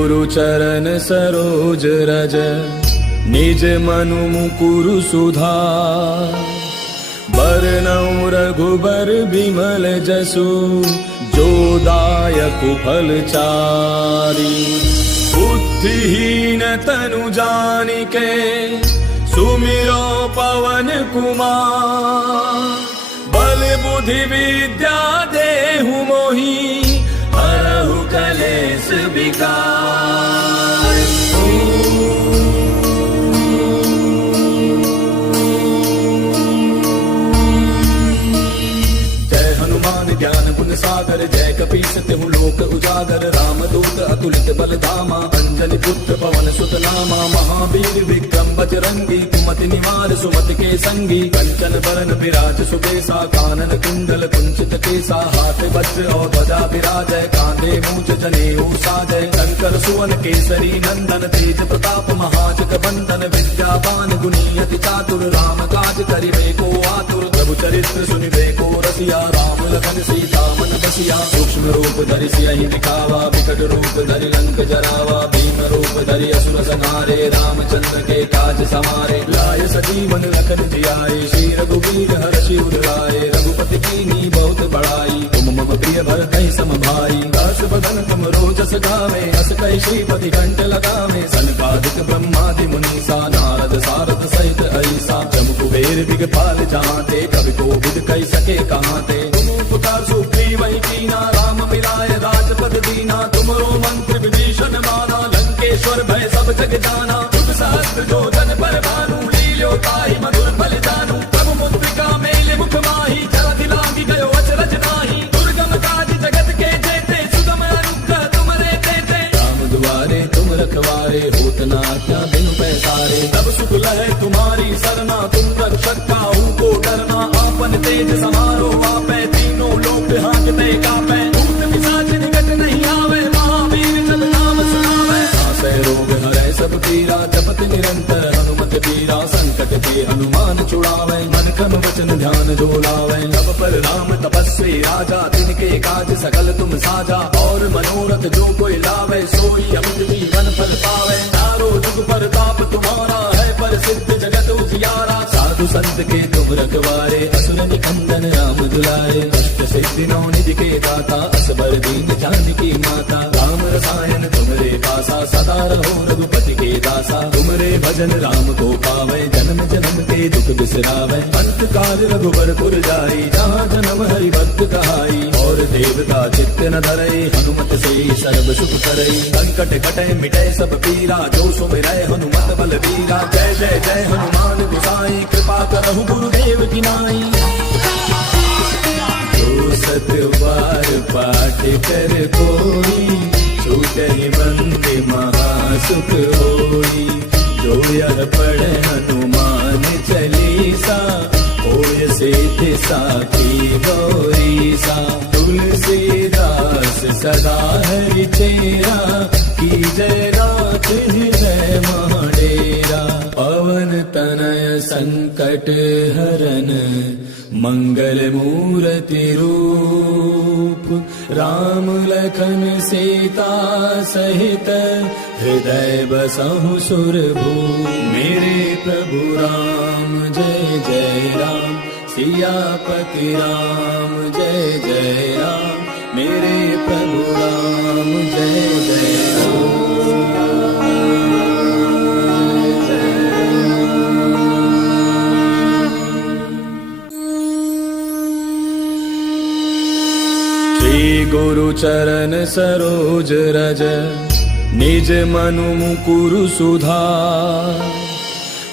गुरु चरण सरोज रज निज मनु मुकुरु सुधार। बरनउँ रघुबर बिमल जसु जो दायक फलचारी। बुद्धिहीन तनु जानिके सुमिरो पवन कुमार। बल बुद्धि विद्या देहु मोहि हरहु कलेश विकार। जय हनुमान ज्ञान गुण सागर जय कपीस तिहु लोक उजागर। रामदूत अतुलित बल धामा अंजनी पुत्र पवन सुत नामा। महावीर विक्रम बजरंगी कुमति निवार सुमति के संगी। कंचन बरन विराज सुबेसा कानन कुंडल कुंचित केसा। हाथ वज्र और ध्वजा विराजय कांधे मूंज जनेऊ साजय। शंकर सुवन केसरी नंदन तेज प्रताप महाजग बंदन। विद्यावान गुणी अति चातुर राम काज करिबे को आतुर। प्रभु चरित्र सुनिबे को रसिया राम लखन सीता मन बसिया। सूक्ष्म रूप धरि सियहि दिखावा विकट रूप धरि लंक जरावा। भीम रूप धरि असुर संहारे रामचंद्र के काज समारे। लाय सजीवन लखन जियाए श्री रघुवीर हर्षि उर लाए। रघुपति कीन्ही बहुत बड़ाई तुम मम प्रिय भरतहि सम भाई। दास बदन तुम रोजस गावे अस कहि श्रीपति कंठ लगावे। सनकादिक ब्रह्मादि मुनीसा नारद सारद सहित ऐसा। जम कुबेर दिगपाल जहाते कवि कोविद कहि सके कहाते। तुम पुकार सुग्रीव कीना राम मिलाए राजपद दीना। तुमरो मंत्र विभीषण माना लंकेश्वर भय सब जग जाना। तुम सहस्त्र जो जन पर भानु लील्यो ताहि मधुर फल जानू। प्रभु मुद्रिका मेले मुख माहि जलधि लांघि गयो अचरज नाही। दुर्गम काज जगत के जेते सुगम अनुग्रह तुमरे तेते। राम दुआरे तुम रखवारे होत न आज्ञा बिनु पैसारे। तब सुख लहै तुम्हारी सरना तुम रक्षक काहू को डरना। आपन तेज समारो आपै तीनों लोक हांकते कापै। भूत पिशाच निकट नहीं आवे महावीर जब नाम सुनावे। नासै रोग हरै सब पीरा जपत निरंतर हनुमत पीरा। संकट के हनुमान छुड़ावे मन क्रम वचन ध्यान जो लावे। अब पर राम तपस्वी राजा तिनके काज सकल तुम साजा। और मनोरथ जो कोई लावे सोई अमित जीवन फल पावे। चारों जुग परताप तुम्हारा है प्रसिद्ध जगत उजियारा। साधु संत के तुम रखवारे असुर निकंदन राम दुलारे। अष्ट सिद्धि नौ निधि के दाता असबर दीन जानकी माता। राम रसायन तुमरे पासा सदा रहो रघुपति के दासा। तुमरे भजन राम को पावे जन्म जन्म के दुख बिसरावे। अंत काल रघुबर पुर जाई जहाँ जन्म हरि भक्त कहाई। और देवता चित्त न धरई हनुमत से सर्व सुख करई। संकट कटै मिटै सब पीरा जो सुमिरै हनुमत बल बीरा। जय जय जय हनुमान गोसाई कृपा करहु गुरुदेव की नाई। जो सत बार पाठ कर कोई छूटहि बंदे महासुख होई। जो यह पढ़े हनुमान चालीसा होय सिद्धि साखी गौरीसा। तुलसीदास सदा हरि चेरा की जय नाथ हृदय महाडेरा। पवन तनय संकट हरन मंगल मूर्ति रूप। राम लखन सीता सहित हृदय बसहु सुरभूप। मेरे प्रभु राम जय जय राम सियापति राम जय जय राम। मेरे प्रभु राम जय जय राम। गुरु चरण सरोज रज निज मनु मुकुरु सुधार।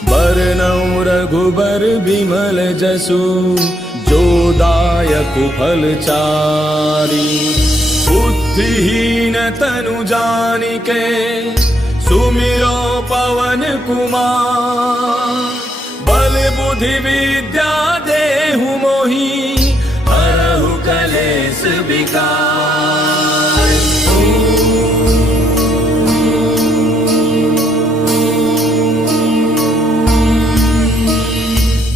बरनउँ रघुबर बिमल जसु जो दायक फलचारी। बुद्धिहीन तनु जानिके सुमिरो पवन कुमार। बल बुद्धि विद्या देहु मोहि हरहु कलेश विकार।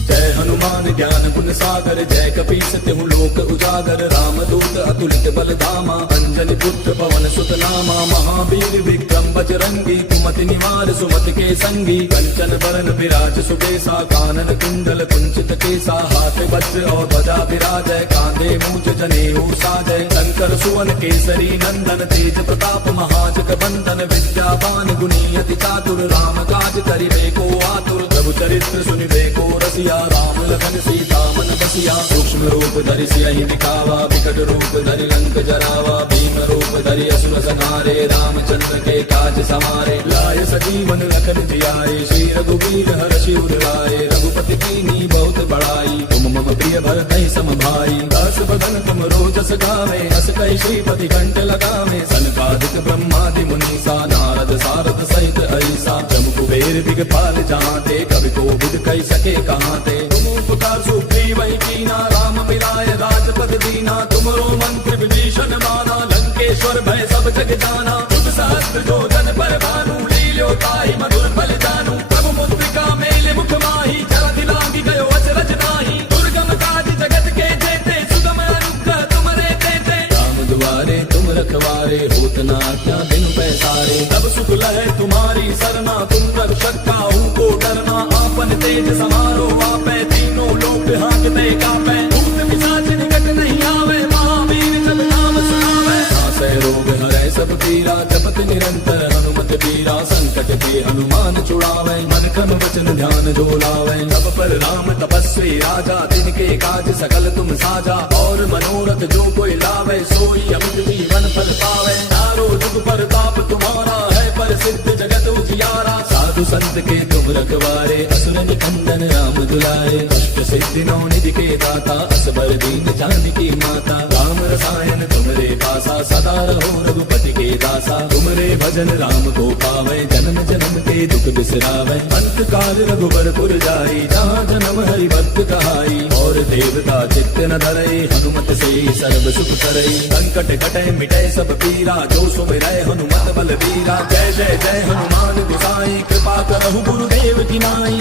जय हनुमान ज्ञान गुण सागर जय कपीस तिहु लोक उजागर रामदूत अतुलित बल धामा अंजनी पुत्र पवन सुत नामा महावीर विक्रम बजरंगी कुमति निवार सुमति के संगी कंचन बरन विराज सुबेसा कानन कुंडल कुंचित केसा हाथ वज्र और ध्वजा विराजय कांधे मूंज जनेऊ साजय शंकर सुवन केसरी नंदन तेज प्रताप महाजग बंदन विद्यावान गुणी अति चातुर राम काज करिबे को आतुर प्रभु चरित्र सुनिबे को रसिया राम लखन सीता मन बसिया सूक्ष्म रूप धरि सियहि दिखावा विकट रूप धरि लंक जरावा भीम रूप धरि असुर संहारे रामचंद्र के काज समारे लाय सजीवन लखन जियाए श्री रघुवीर हर्षि उर लाए रघुपति कीन्ही बहुत बड़ाई तुम मम प्रिय भरतहि सम भाई दस बदन तुम रोजस गावे अस कहि श्रीपति कंठ लगावे सनकादिक ब्रह्मादि मुनीसा नारद सारद सहित ऐसा जम कुबेर दिगपाल जहांते कवि कोविद कहि सके कहांते तुम उपकार सुग्रीवहि कीना राम मिलाय राजपद दीना तुमरो मंत्र विभीषण माना लंकेश्वर भय सब जग जाना तुम सहस्त्र जो जन पर भानु लील्यो ताहि मधुर फल जानू प्रभु मुद्रिका मेले मुख माही जरधि लागी गयो अचरज नाही दुर्गम काज जगत के जेते सुगम अनुग्रह तुमरे देते राम दुआरे तुम रखवारे होत न आज्ञा बिनु पैसारे तब सुख लहै तुम्हारी सरना तुम रक्षक काहू को डरना आपन तेज समारो आपै तीनों लोक हांकते कापै भूत पिशाच निकट नहीं आवे महावीर जब नाम सुनावे नासै रोग हरै सब पीरा जपत निरंतर हनुमत पीरा संकट के हनुमान छुड़ावे मन क्रम वचन ध्यान जो लावे तब पर राम तपस्वी राजा तिनके काज सकल तुम साजा और मनोरथ जो कोई लावे सोई अमित जीवन फल पावे चारों जुग परताप तुम्हारा है प्रसिद्ध जगत उजियारा साधु संत के तुम रखवारे असुर निकंदन राम दुलारे अष्ट सिद्धि नौ निधि के दाता असबर दीन जानकी माता राम रसायन तुमरे पासा सदा रहो रघुपति के दासा तुमरे भजन राम को पावे जन्म जन्म के दुख बिसरावे अंत काल रघुबर पुर जाई जहाँ जन्म हरि भक्त कहाई और देवता चित्त न धरई हनुमत से सर्व सुख करई संकट कटे मिटे सब पीरा जो सुमिरै हनुमत बल बीरा जय जय जय हनुमान गोसाई कृपा करहु गुरुदेव की नाई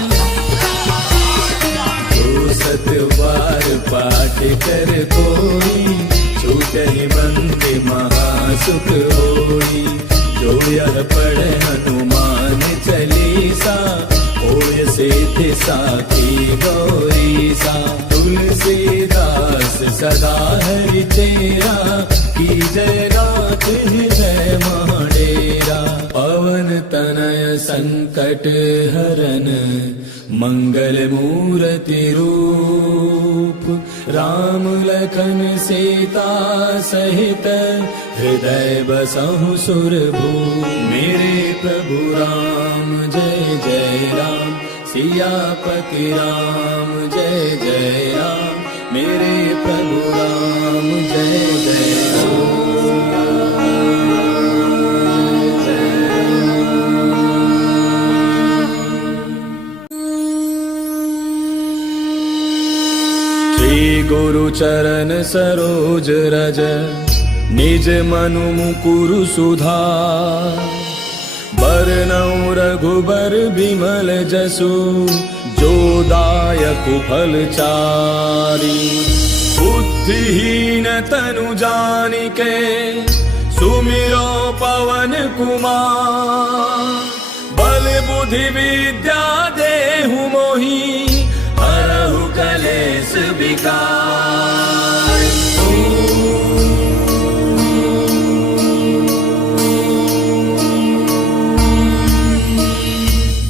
जो सत बार पाठ कर कोई छूटहि बंदे महासुख होई जो यह पढ़े हनुमान चालीसा होय सिद्धि साखी गौरीसा तुलसीदास सदा हरि तेरा की जय नाथ हृदय महाडेरा पवन तनय संकट हरन मंगल मूर्ति रूप राम लखन सीता सहित हृदय बसहु सुरभूप मेरे प्रभु राम जय जय राम सियापति राम जय जय राम मेरे प्रभु राम जय जय राम गुरु चरण सरोज रज निज मनु मुकुरु सुधार बरनउँ रघुबर बिमल जसु जो दायक फल चारि बुद्धिहीन तनु जानिके सुमिरो पवन कुमार बल बुद्धि विद्या देहु मोहि हरहु कलेश विकार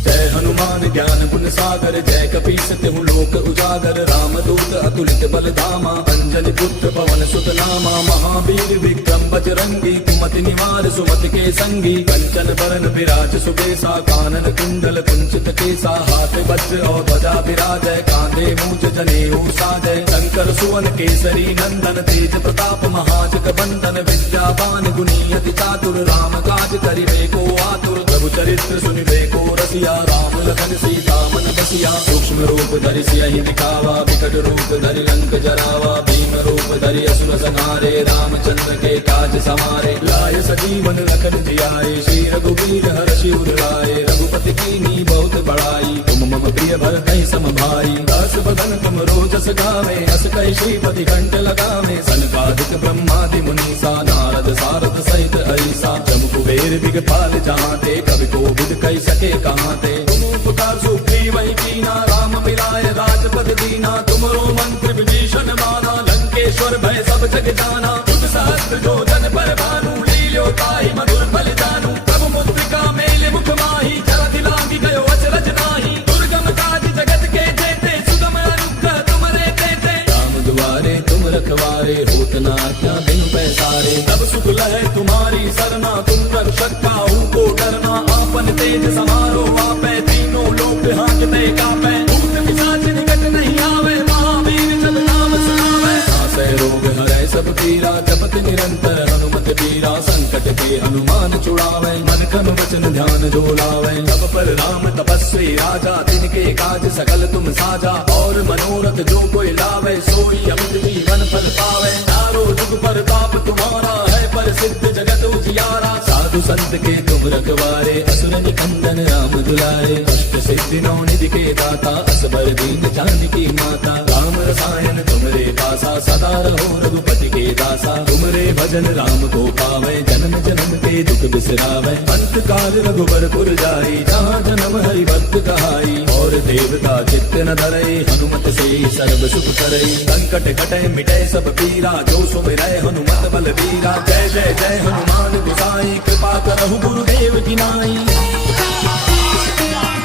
जय हनुमान ज्ञान गुण सागर जय कपीस तिहु लोक उजागर रामदूत अतुलित बल धामा अंजनी पुत्र पवन सुत नामा महावीर विक्रम बजरंगी कुमति निवार सुमति के संगी कंचन बरन विराज सुबेसा कानन कुंडल कुंचित केसा हाथ वज्र और ध्वजा विराजय कांधे मूंज जनेऊ साजय शंकर सुवन केसरी नंदन तेज प्रताप महाजग बंदन विद्यावान गुणी अति चातुर राम काज करिबे को आतुर प्रभु चरित्र सुनिबे को रसिया राम लखन सीता मन बसिया सूक्ष्म रूप धरि सियहि दिखावा विकट रूप धरि लंक जरावा भीम रूप धरि असुर संहारे रामचंद्र के काज समारे लाय सजीवन लखन जियाए श्री रघुवीर हर्षि उर लाए रघुपति कीन्ही बहुत बड़ाई तुम मम प्रिय भरतहि सम भाई दास बदन तुम रोजस गावे, अस कई श्रीपति कंठ लगावे। सनकादिक ब्रह्मादि मुनीसा, नारद सारद सहित ऐसा। जम कुबेर दिगपाल जहाँते, कवि कोविद कही सके कहाँते। तुम उपकार सुग्रीव ही कीना, राम मिलाय राजपद दीना। तुमरो मंत्र विभीषण माना, लंकेश्वर भय सब जग जाना। तुम सहस्त्र जो जन पर भानु, लील्यो ताहि मधुर फल जानू। प्रभु मुद्रिका मेले मुख माही, जरा दिलांगी गयो अचरज नाही। दुर्गम काज जगत के जेते, सुगम अनुग्रह तुमरे तेते। राम दुआरे तुम रखवारे, होत न आज्ञा बिनु पैसारे। तब सुख लहै तुम्हारी सरना, तुम रक्षक काहू को डरना। आपन तेज समारो आपै, तीनों लोक हांकते कापै। भूत पिशाच निकट नहीं आवे, महावीर जब नाम सुनावे। नासै रोग हरै सब पीरा, जपत निरंतर हनुमत बीरा। संकट के हनुमान छुड़ावे, मन क्रम वचन ध्यान जो लावे। तब पर राम तपस्वी राजा, तिनके काज सकल तुम साजा। और मनोरथ जो कोई लावे, सोई अमित जीवन फल पावे। चारों जुग परताप तुम्हारा है, प्रसिद्ध जगत उजियारा। साधु संत के तुम रखवारे, असुर निकंदन राम दुलारे। अष्ट सिद्धि नौ निधि के दाता, असबर दीन जानकी माता। राम रसायन तुमरे पासा, सदा रहो रघुपति के दासा। तुमरे भजन राम को पावे, जन्म जन्म के दुख बिसरावे। अंत काल रघुबर पुर जाई, जहाँ जन्म हरि भक्त कहाई। और देवता चित्त न धरई, हनुमत से सर्व सुख करई। संकट कटै मिटै सब पीरा, जो सुमिरै हनुमत बल बीरा। जय जय जय हनुमान गोसाई, कृपा करहु गुरुदेव की नाई।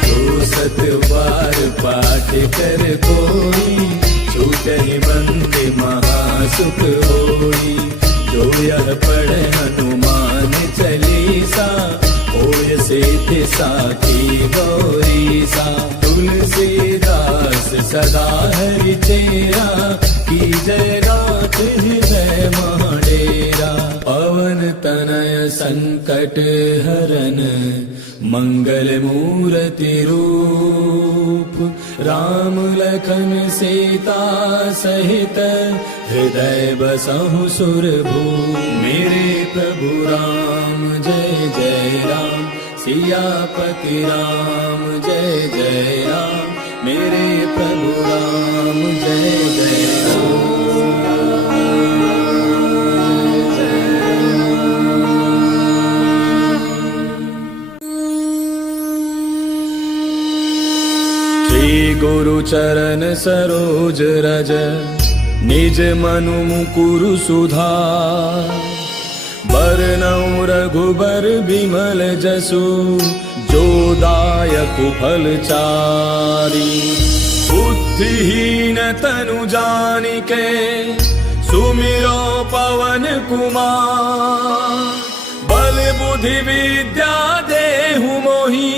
जो सत बार पाठ कर कोई, छूटहि बंदे महासुख होई। जो यह पढ़े हनुमान चालीसा, होय सिद्धि साखी गौरीसा। तुलसीदास सदा हरि चेरा, की जय नाथ हृदय महाडेरा। पवन तनय संकट हरन, मंगल मूर्ति रूप। राम लखन सीता सहित, हृदय बसहु सुरभूप। मेरे प्रभु राम जय जय राम, सियापति राम जय जय राम। मेरे प्रभु राम जय जय राम। श्री गुरु चरण सरोज रज, निज मनु मुकुरु सुधार। बरनउँ रघुबर बिमल जसु, जो दायक फल चारि। बुद्धिहीन तनु जानिके, सुमिरो पवन कुमार। बल बुद्धि विद्या देहु मोहि,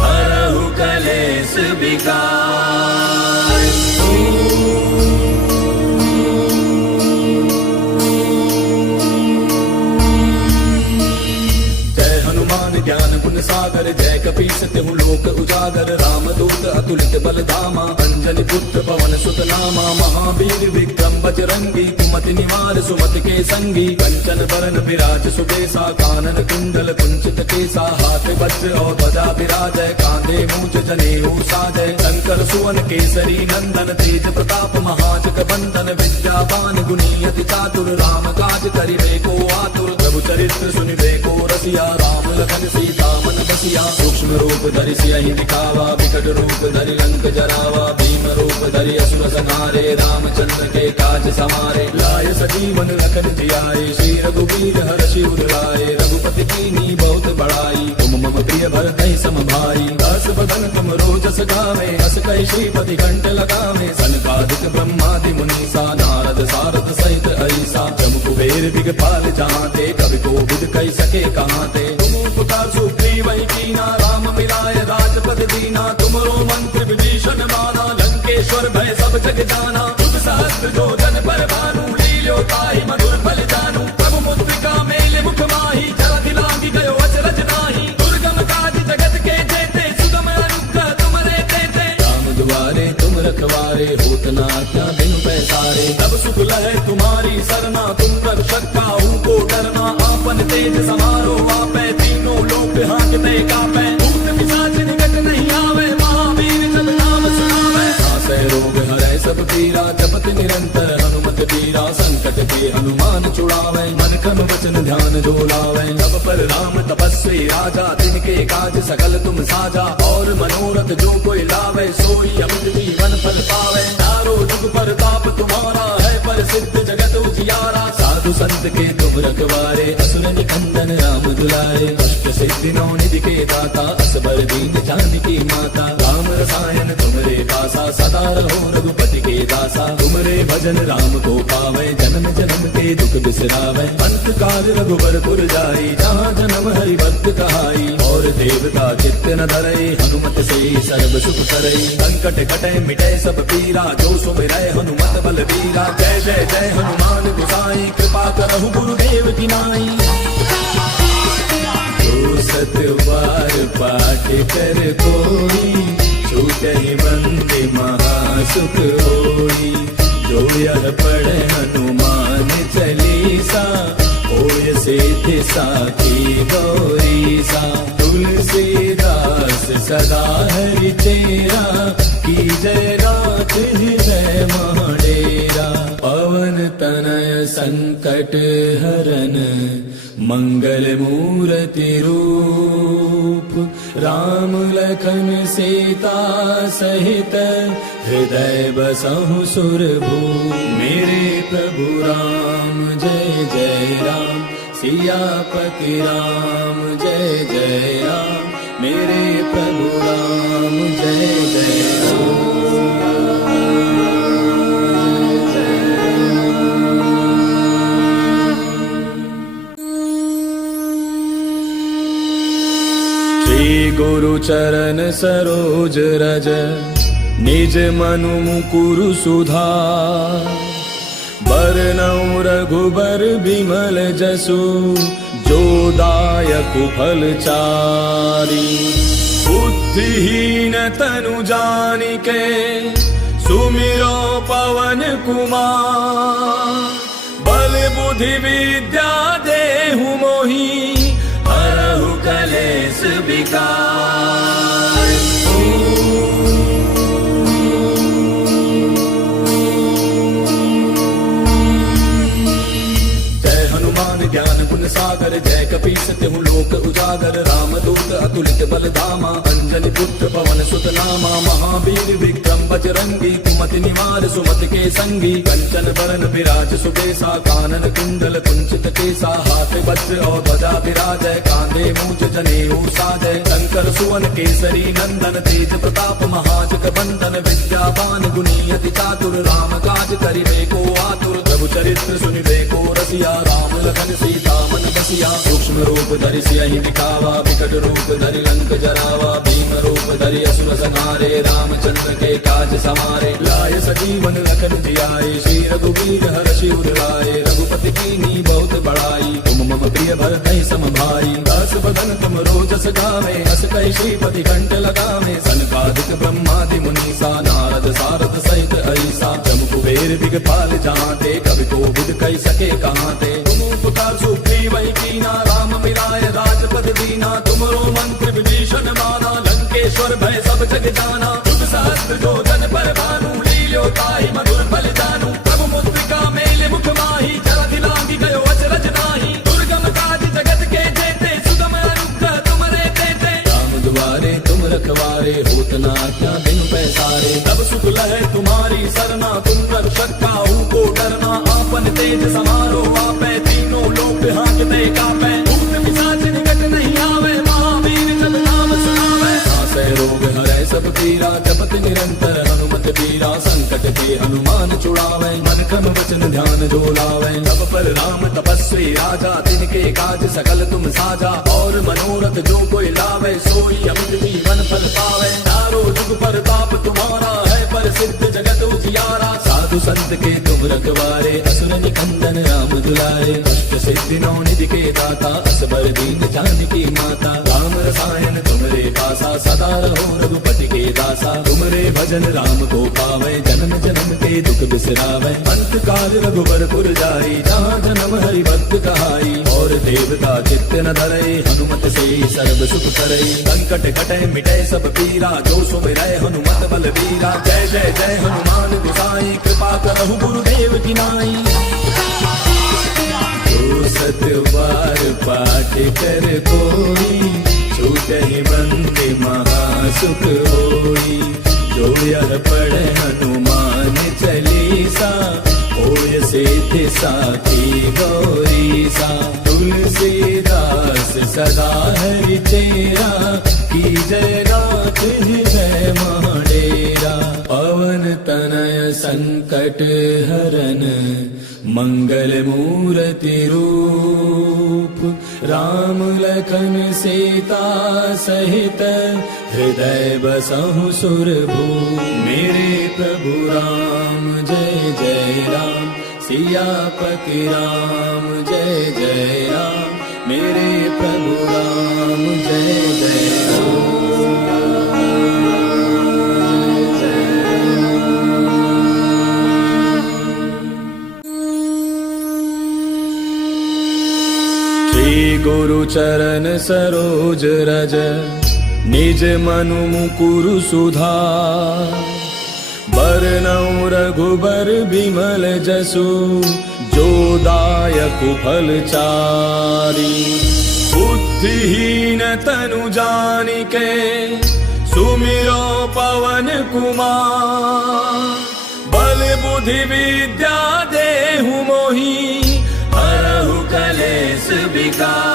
हरहु कलेश विकार। ज्ञान गुण सागर, जय कपीस तिहु लोक उजागर। राम दूत अतुलित बल धामा, अंजनी पुत्र पवन सुत नामा। महावीर विक्रम बजरंगी, कुमति निवार सुमति के संगी। कंचन बरन विराज सुबेसा, कानन कुंडल कुंचित केसा। हाथ वज्र और ध्वजा विराजय, कांधे मूंज जनेऊ साजय। शंकर सुवन केसरी नंदन, तेज प्रताप महाजग बंदन। विद्यावान गुणी अति चातुर, राम काज करिबे को आतुर। प्रभु चरित्र सुनिबे को रसिया, राम लखन सीता मन बसिया। सूक्ष्म रूप धरि सियहि दिखावा, विकट रूप धरि लंक जरावा। भीम रूप धरि असुर संहारे, रामचंद्र के काज समारे। लाय सजीवन लखन जियाए, श्री रघुवीर हर्षि उर लाए। रघुपति कीन्ही बहुत बड़ाई, तुम मम प्रिय भरतहि सम भाई। दास बदन तुम रोजस गावे, अस कहि श्रीपति कंठ लगावे। सनकादिक ब्रह्मादि मुनीसा, नारद सारद सहित ऐसा। जम कुबेर दिगपाल जहाँते, कवि कोविद कही सके कहाँते। तुम उपकार सुग्रीव ही कीना, राम मिलाय राजपद दीना। तुमरो मंत्र विभीषण माना, लंकेश्वर भय सब जग जाना। तुम सहस्त्र जो जन पर भानु, लील्यो ताहि मधुर फल जानू। प्रभु मुद्रिका मेले मुख माही, जरा दिलांगी गयो अचरज नाही। दुर्गम काज जगत के जेते, सुगम अनुग्रह तुमरे तेते। राम दुआरे तुम रखवारे, होत न आज्ञा बिनु पैसारे। तब सुख लहै तुम्हारी सरना, तुम रक्षक काहू को डरना। आपन तेज समारो आपै, तीनों लोक हांकते कापै। भूत पिशाच निकट नहीं आवे, महावीर जब नाम सुनावे। नासै रोग सब पीरा जपत निरंतर हनुमत पीरा संकट के हनुमान छुड़ावे मन क्रम वचन ध्यान जो लावे तब पर राम तपस्वी राजा तिनके काज सकल तुम साजा और मनोरथ जो कोई लावे सोई अमित जीवन फल पावे चारों जुग पर ताप तुम्हारा है पर सिद्ध जगत उजियारा साधु संत के तुम रखवारे असुर निकंदन राम दुलारे अष्ट सिद्धि नौ निधि के दाता असबर दीन जानकी माता राम रसायन तुमरे पासा सदा रहो रघुपति के दासा तुमरे भजन राम को पावे जन्म जन्म के दुख बिसरावे अंत काल रघुवर जाई जहाँ जन्म हरि भक्त कहाई और देवता चित्त न धरई हनुमत से सर्व सुख करई संकट कटे मिटे सब पीरा जो सुमिरै हनुमत बल बीरा जय जय जय हनुमान गोसाई कृपा करहु गुरुदेव की नाई जो सत बार पाठ कर कोई छूटे बंदे महासुख होई जो यह पढ़े हनुमान चालीसा होय सिद्धि साखी गौरी सा तुलसीदास सदा हरि चेरा की जय रात हृदय महाडेरा पवन तनय संकट हरन मंगल मूर्ति रूप राम लखन सीता सहित हृदय बसहु सुरभूप मेरे प्रभु राम जय जय राम सियापति राम जय जय राम मेरे प्रभु राम जय जय राम गुरु चरण सरोज रज निज मनु मुकुरु सुधार बरनउँ रघुबर बिमल जसु जो दायक फल चारि बुद्धिहीन तनु जानिके सुमिरो पवन कुमार बल बुद्धि विद्या देहु मोहि हरहु कलेश विकार जय हनुमान ज्ञान गुण सागर जय कपीस तिहु लोक उजागर राम दूत अतुलित बल धामा अंजनी पुत्र पवन सुत नामा महावीर विक्रम बजरंगी कुमति निवार सुमति के संगी कंचन बरन विराज सुबेसा कानन कुंडल कुंचित केसा हाथ वज्र और ध्वजा विराजय कांधे मूंज जनेऊ साजय शंकर सुवन केसरी नंदन तेज प्रताप महाजग बंदन विद्यावान गुणी अति चातुर राम काज करिबे को आतुर प्रभु चरित्र सुनिबे को रसिया राम लखन सीता मन बसिया सूक्ष्म रूप धरि सियहि दिखावा विकट रूप धरि लंक जरावा भीम रूप धरि असुर संहारे रामचंद्र के काज समारे लाय सजीवन लखन जियाए श्री रघुवीर हर्षि उर लाए रघुपति कीन्ही बहुत बड़ाई तुम मम प्रिय भरतहि सम भाई दास बदन तुम रोजस गावे अस कहि श्रीपति कंठ लगावे सनकादिक ब्रह्मादि मुनीसा नारद सारद सहित ऐसा जम कुबेर दिगपाल जहांते कवि कोविद कहि सके कहांते तुम उपकार सुग्रीवहि कीना राम मिलाय राजपद दीना तुमरो मंत्र विभीषण माना लंकेश्वर भय सब जग जाना तुम सहस्त्र जो जन पर भानु लील्यो ताहि मधुर फल जानू प्रभु मुद्रिका मेल मुख माहि जरधि लांघि गयो अचरज नाही दुर्गम काज जगत के जेते सुगम अनुग्रह तुमरे तेते राम दुआरे तुम रखवारे होत न आज्ञा बिन पैसारे तब सुख लहै तुम्हारी सरना तुम रक्षक काहू को डरना आपन तेज समारो आपै तीनों लोक हांकते कापै भूत पिशाच निकट नहीं आवे महावीर जब नाम सुनावे नासै रोग हरै सब पीरा जपत निरंतर हनुमत पीरा संकट के हनुमान छुड़ावे मन क्रम वचन ध्यान जो लावे तब पर राम तपस्वी राजा तिनके काज सकल तुम साजा और मनोरथ जो कोई लावे सोई अमित जीवन फल पावे चारों जुग पर ताप तुम्हारा है पर सिद्ध जगत उजियारा साधु साधु संत के तुम रखवारे, असुर निकंदन राम दुलारे। अष्ट सिद्धि नौ निधि के दाता, असबर दीन जानकी माता। राम रसायन तुमरे पासा, सदा रहो रघुपति के दासा। तुमरे भजन राम को पावे, जन्म जन्म के दुख बिसरावे। अंत काल रघुबरपुर जाई, जहाँ जन्म हरि भक्त कहाई। और देवता चित्त न धरे, हनुमत से सर्व सुख करे। संकट कटे मिटे सब पीरा, जो सुमिरै हनुमत बलबीरा। जय जय जय हनुमान गोसाई, कृपा करहु गुरुदेव की नाई। जो सत बार पाठ कर कोई, छूटहि बंदे महासुख होई। जो यह पढ़े हनुमान चालीसा, होय सिद्धि साखी गौरीसा। तुलसीदास सदा हरि चेरा, की जय गाथ जय महाडेरा। पवन तनय संकट हरन, मंगल मूर्ति रूप। राम लखन सीता सहित, हृदय बसहु सुरभूप। मेरे प्रभु राम जय जय राम, सियापति राम जय जय राम। मेरे प्रभु राम जय जय राम। गुरु चरण सरोज रज, निज मनु मुकुरु सुधार। बरनउँ रघुबर बिमल जसु, जो दायक फल चारि। बुद्धिहीन तनु जानिके, सुमिरो पवन कुमार। बल बुद्धि विद्या देहु मोहि, हरहु कलेश विकार।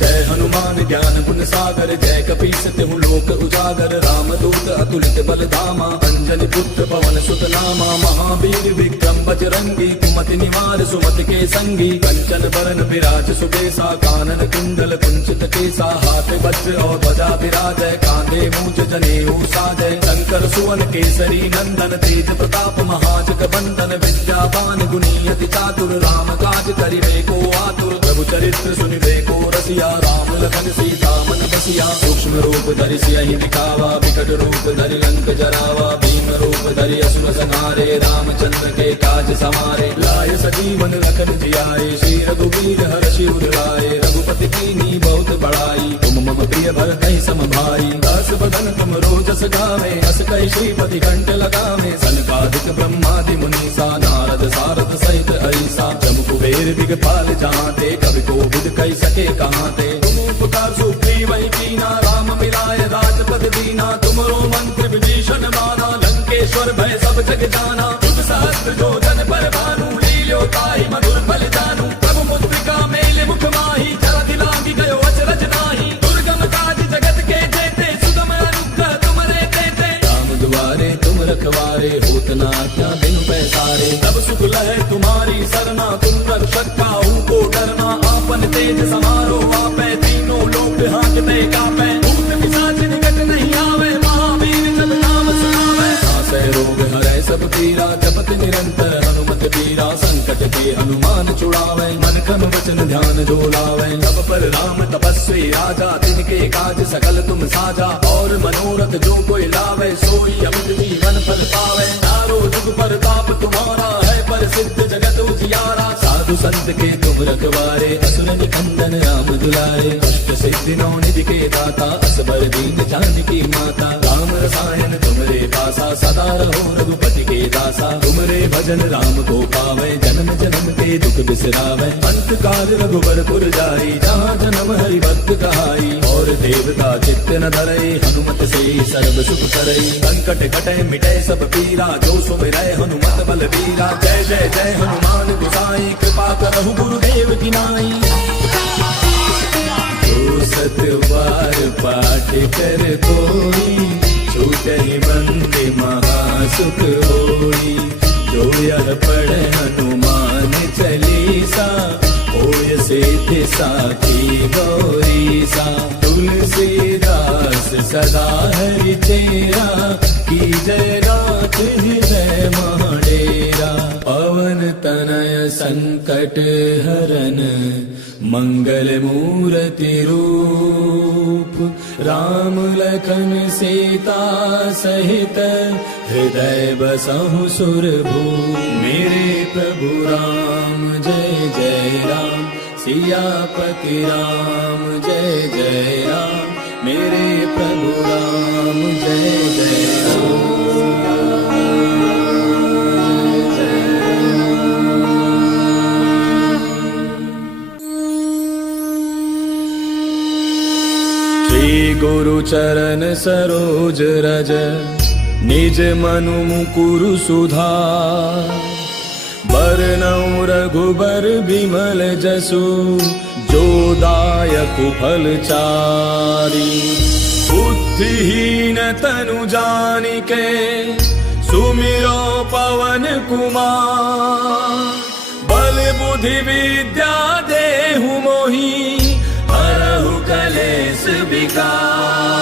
जय हनुमान ज्ञान गुण सागर, जय कपीस तिहु लोक उजागर। रामदूत अतुलित बल धामा, अंजनी पुत्र पवन सुत नामा। महावीर विक्रम बजरंगी, कुमति निवार सुमति के संगी। कंचन बरन विराज सुबेसा, कानन कुंडल कुंचित केसा। हाथ वज्र और ध्वजा विराजय, कांधे मूंज जनेऊ साजय। शंकर सुवन केसरी नंदन, तेज प्रताप महाजग बंदन। विद्यावान गुणी अति चातुर, राम काज करिबे को आतुर। प्रभु चरित्र सुनिबे को रसिया, राम लखन सीता मन बसिया। सूक्ष्म रूप धरि सियहि दिखावा, विकट रूप धरि लंक जरावा। भीम रूप धरि असुर संहारे, रामचंद्र के काज समारे। लाय सजीवन लखन जियाए, श्री रघुवीर हर्षि उर लाए। रघुपति कीन्ही बहुत बड़ाई, तुम मम प्रिय भरतहि सम भाई। दास बदन तुम रोजस गावे, अस कहि श्रीपति कंठ लगावे। सनकादिक ब्रह्मादि मुनीसा, नारद सारद सहित ऐसा। जम कुबेर दिगपाल जहाँते, कवि कोविद कहि सके कहाँते। तुम उपकार सुग्रीव ही कीना, राम मिलाय राजपद दीना। तुमरो मंत्र विभीषण माना, लंकेश्वर भय सब जग जाना। तुम सहस्त्र जो जन पर भानु, लील्यो ताहि मधुर फल जानू। प्रभु मुद्रिका मेल मुख माही, जरा दिलांगी गयो अचरज नाही। दुर्गम काज जगत के जेते, सुगम अनुग्रह तुमरे तेते। राम दुआरे तुम रखवारे, होत न आज्ञा बिनु पैसारे। तब सुख लहै तुम्हारी सरना, तुम रक्षक काहू को डरना। आपन तेज समारो आपै, तीनों लोक हांकते कापै। भूत पिशाच निकट नहीं आवे, महावीर जब नाम सुनावे। नासै रोग हरै सब पीरा, जपत निरंतर हनुमत बीरा। संकट के हनुमान छुड़ावे, मन क्रम वचन ध्यान जो लावे। सब पर राम तपस्वी राजा, तिनके काज सकल तुम साजा। और मनोरथ जो कोई लावे, सोई अमित जीवन फल पावे। चारों जुग परताप तुम्हारा है, प्रसिद्ध जगत उजियारा। साधु संत के तुम रखवारे, असुर निकंदन राम दुलारे। अष्ट सिद्धि नौ निधि के दाता, असबर दीन जानकी माता। राम रसायन तुमरे पासा, सदा रहो रघुपति के दासा। तुमरे भजन राम को पावे, जन्म जन्म के दुख बिसरावे। अंत काल रघुबरपुर जाई, जहाँ जन्म हरि भक्त कहाई। और देवता चित्त न धरे, हनुमत से सर्व सुख करे। संकट कटे मिटे सब पीरा, जो सुमिरै हनुमत बलबीरा। जय जय जय हनुमान गोसाई, कृपा करहु गुरुदेव की नाई। जो सत बार पाठ कर कोई, छूटहि बंदे महासुख होई। जो यह पढ़े हनुमान चालीसा, होय सिद्धि सिद्ध साखी गौरी सा। तुलसीदास सदा हरि तेरा, की जय नाथ हृदय महाडेरा। पवन तनय संकट हरन, मंगल मूर्ति रूप। राम लखन सीता सहित, हृदय बसहु सुरभूप। मेरे प्रभु राम जय जय राम, सियापति राम जय जय राम। मेरे प्रभु राम जय जय राम। श्री गुरु चरण सरोज रज, निज मनु मुकुरु सुधार। बरनउँ रघुबर बिमल जसु, जो दायक फल चारि। बुद्धिहीन तनु जानिके, सुमिरो पवन कुमार। बल बुद्धि विद्या देहु मोहि, हरहु कलेश विकार।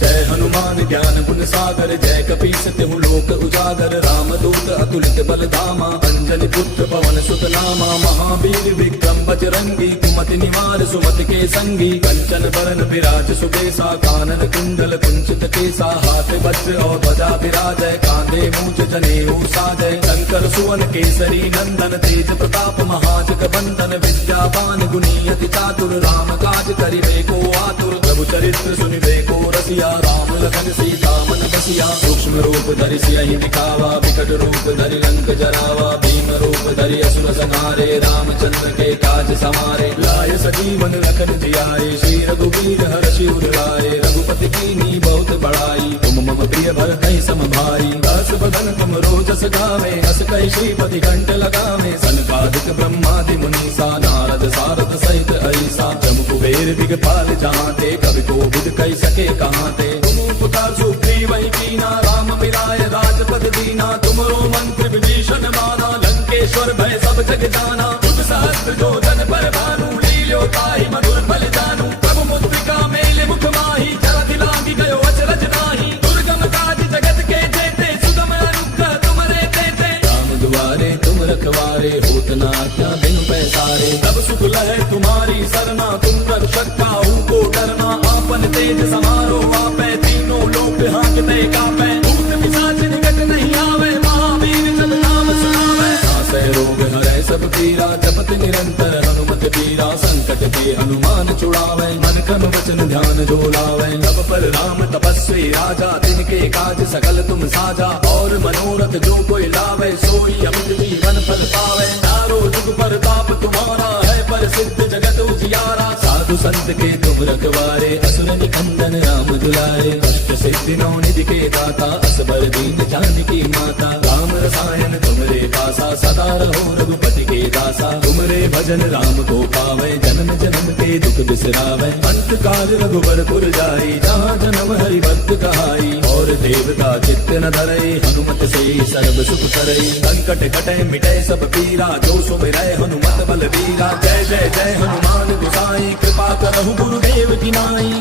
जय हनुमान ज्ञान गुण सागर, जय कपीस तिहु लोक उजागर। राम दूत अतुलित बल धामा, अंजनी पुत्र पवन सुत नामा। महावीर विक्रम बजरंगी, कुमति निवार सुमति के संगी। कंचन बरन विराज सुबेसा, कानन कुंडल कुंचित केसा। हाथ वज्र और ध्वजा विराजय, कांधे मूंज जनेऊ साजय। शंकर सुवन केसरी नंदन, तेज प्रताप महाजग बंदन। विद्यावान गुणी अति चातुर, राम काज करिबे को आतुर। प्रभु चरित्र सुनिबे को रसिया, राम लखन सीता मन बसिया। सूक्ष्म रूप धरि सियहि दिखावा, विकट रूप धरि लंक जरावा। भीम रूप धरि असुर संहारे, रामचंद्र के काज समारे। लाय सजीवन लखन जियाए, श्री रघुवीर हर्षि उर लाए। रघुपति कीन्ही बहुत बड़ाई, तुम मम प्रिय भरतहि सम भाई। दस बदन तुम रोजस गावे, हस कहि श्रीपति कंठ लगावे। सनकादिक ब्रह्मादि मुनीसा, नारद सारद सहित अहिसा। जम कुबेर दिगपाल जहांते, कवि कोविद कहि सके कहांते। तुम उपकार सुग्रीव ही कीना, राम मिलाय राजपद दीना। तुमरो मंत्र विभीषण माना, लंकेश्वर भय सब जग जाना। तुझ सहस्त्र जो जन पर भानु, लील्यो ताहि मधुर फल जानू। प्रभु मुद्रिका मेले मुख माहि, जरति लांघि गयो अचरज नाहि। दुर्गम काज जगत के जेते, सुगम अनुग्रह तुमरे तेते। राम दुआरे तुम रखवारे, होत न आज्ञा बिनु पैसारे। तब सुख लहै तुम्हारी सरना, तुम रक्षक काहू को डरना। आपन तेज समारो आपै, तीनों लोक हांकते कापै। भूत पिशाच निकट नहीं आवे, महावीर जब नाम सुनावे। नासै रोग हरै सब पीरा, जपत निरंतर हनुमत पीरा। संकट के हनुमान छुड़ावे, मन क्रम वचन ध्यान जो लावे। तब पर राम तपस्वी राजा, तिनके काज सकल तुम साजा। और मनोरथ जो कोई लावे, सोई अमित जीवन फल पावे। चारों जुग परताप तुम्हारा है, प्रसिद्ध जगत उजियारा। साधु संत के तुम रखवारे, असुर निकंदन राम दुलारे। अष्ट सिद्धि नौ निधि के दाता, असबर दीन जानकी माता। राम रसायन तुमरे पासा, सदा रहो रघुपति के दासा। तुमरे भजन राम को पावे, जन्म जन्म के दुख बिसरावे। अंत काल रघुबर पुर जाई, जहाँ जन्म हरि भक्त कहाई। और देवता चित्त न धरई, हनुमत से सर्व सुख करई। संकट कटे मिटे सब पीरा, जो सुमिरै हनुमत बल बीरा। जय जय जय हनुमान गोसाई, कृपा करहु गुरुदेव की नाई।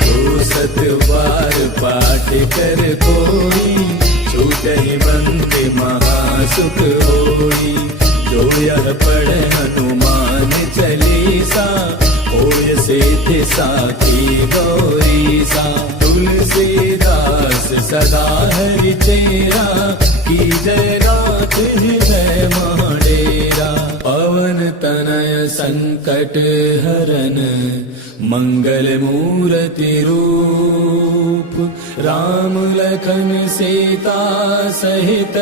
जो सत बार पाठ कर कोई, छूटहि बंदे महासुख होई। जो यह पढ़े हनुमान चालीसा, होय सिद्धि साखी गौरी सा। तुलसीदास सदा हरि तेरा, की जय नाथ हृदय महाडेरा। पवन तनय संकट हरन, मंगल मूर्ति रूप। राम लखन सीता सहित,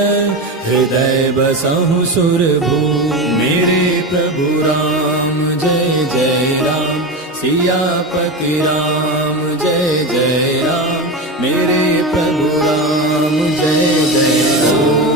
हृदय बसहु सुरभूप। मेरे प्रभु राम जय जय राम, सियापति राम जय जय राम। मेरे प्रभु राम जय जय राम।